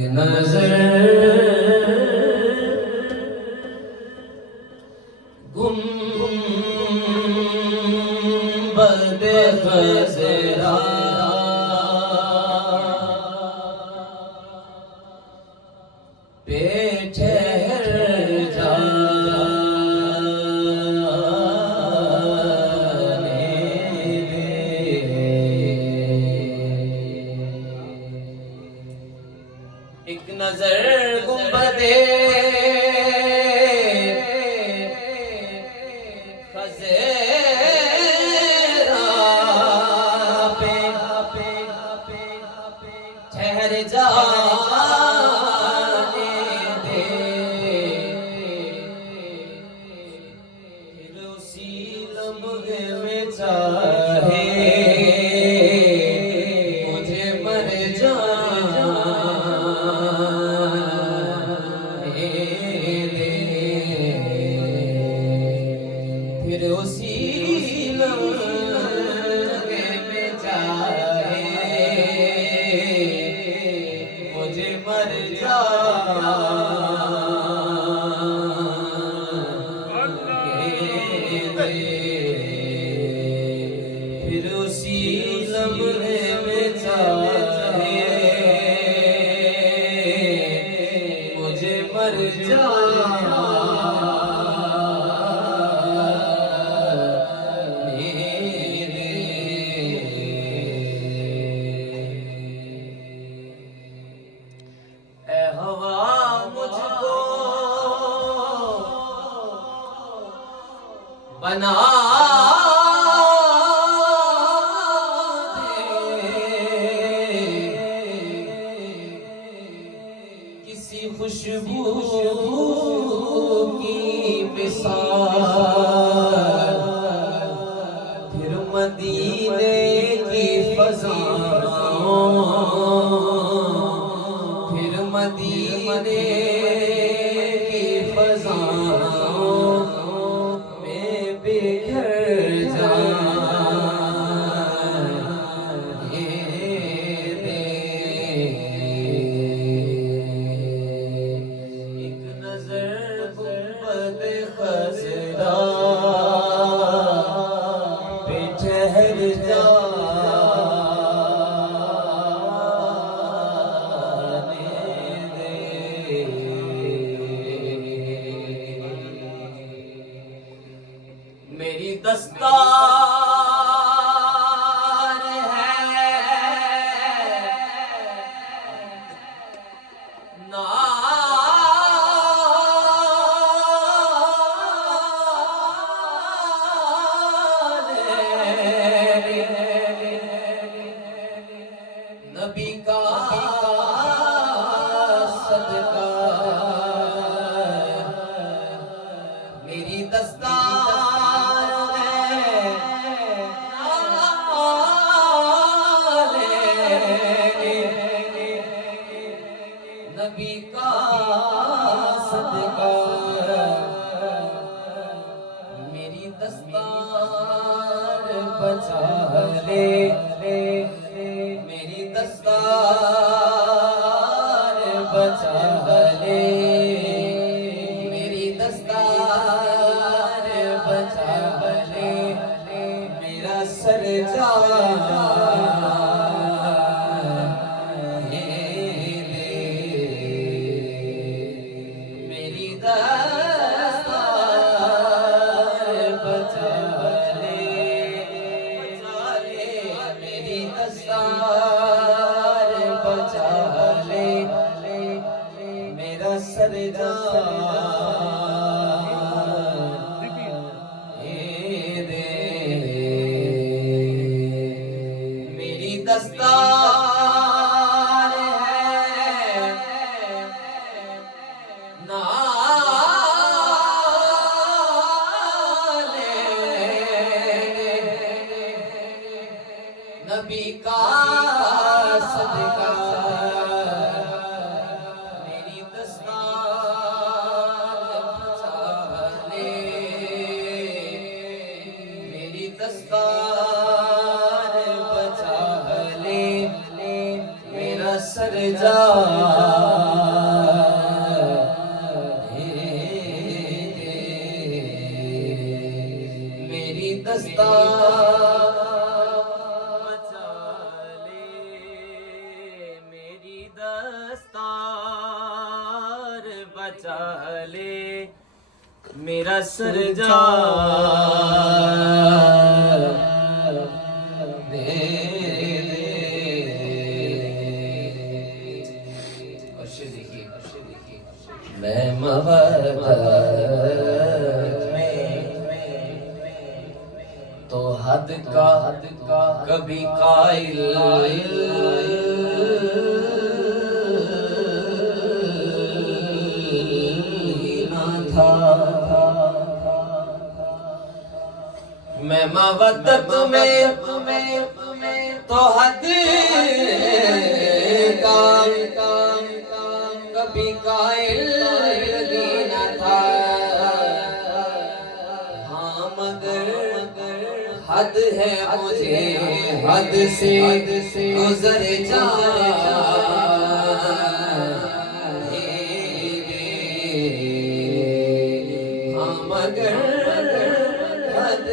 नजर गुंबद खज़रा पे ठहर जाने दे। एक नजर गुंबदे खज़रा पे ठहर जाने दे। फिर उसी लम्हे में चाहे मुझे मर जाने दे। फिर उसी लम्हे में चाहे मुझे मर जाने दे। फिर उसी लम्हे में चाहे मुझे मर जाने दे। ऐ हवा मुझको बना किसी खुशबू की मिसाल। फिर मदीने की फ़ज़ाओं, फिर मदीने की फ़ज़ाओं में बिखर जाने दे। एक नजर गुंबद खज़रा पे ठहर जाने दे। मेरी दस्तार है नबी का सदका। मेरी दस्तार है नबी का सदका। मेरी दस्तार बचा ले, मेरी दस्तार बचा ले, मेरी दस्तार बचा ले। मेरा सर जाने दे। मेरी दस्तार बचा ले, मेरी दस्तार बचा ले। मेरा सर जाने दे। मेरी दस्तार है नबी का सदका। मेरी दस्तार दस्तार बचा ले मेरा सरजा दे मैं मोहब्बत में तो हद का कभी कायल ही ना था। मैं मोहब्बत में तो हद का कभी कायल ही ना था। हाँ मगर हद है मुझे हद से गुजर हाँ मगर हद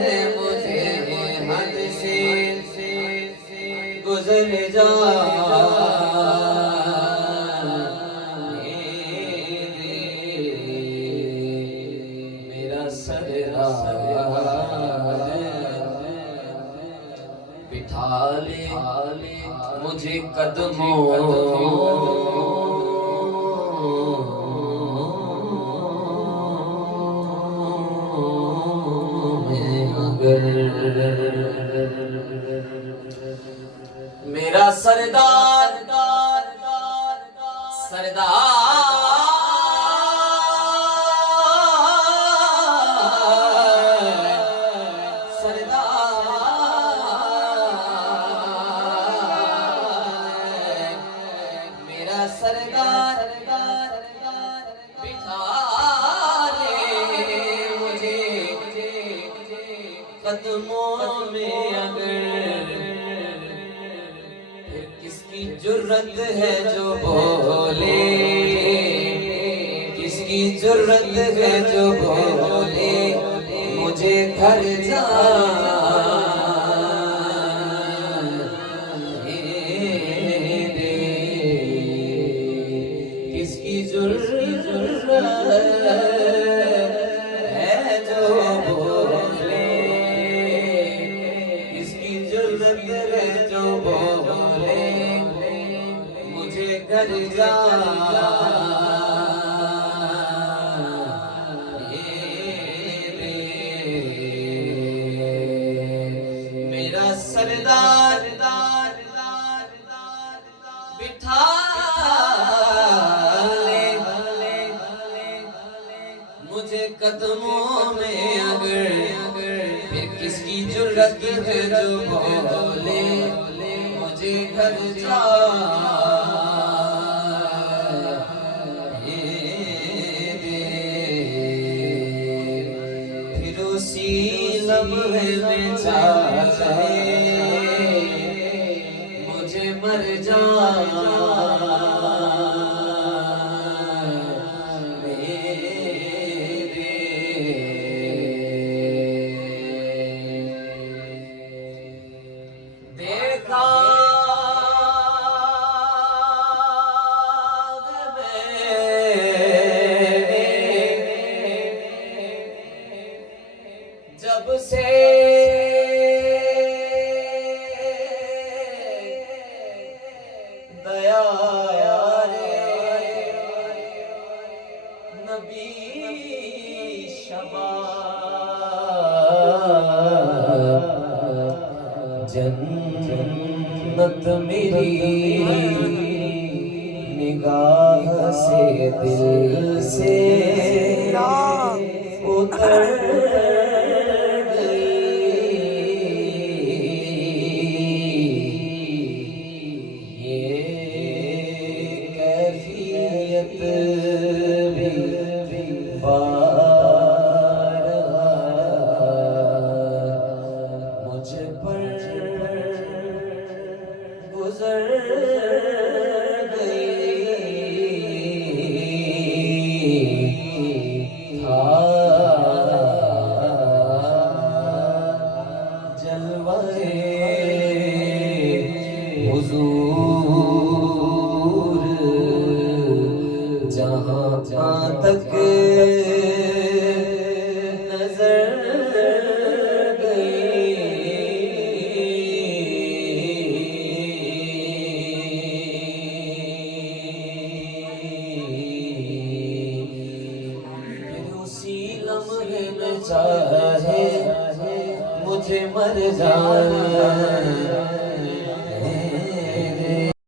है मुझे हद से गुजर मेरा सरदार बिठा ले मुझे कदमों में अगर मेरा सरदार मेरा सरदार बिठा ले मुझे कदमों में अगर फिर किसकी जुर्रत है जो बोले किसकी जुर्रत है जो बोले मुझे घर जा किसकी जुर्रत है जो बोले किसकी जुर्रत है जो बोले मुझे घर जा मेरा सरदार बिठा ले मुझे कदमों में अगर फिर किसकी जुर्रत है जो बोले मुझे घर जा फिर उसी लम्हे में चाहे मुझे मर जा देखा जब से दया नबी शबाब जन्नत मेरी निगाह से दिल से उतर मुझ पर गुजर गई था जलवाए हुजूर चाहे मुझे मर जाए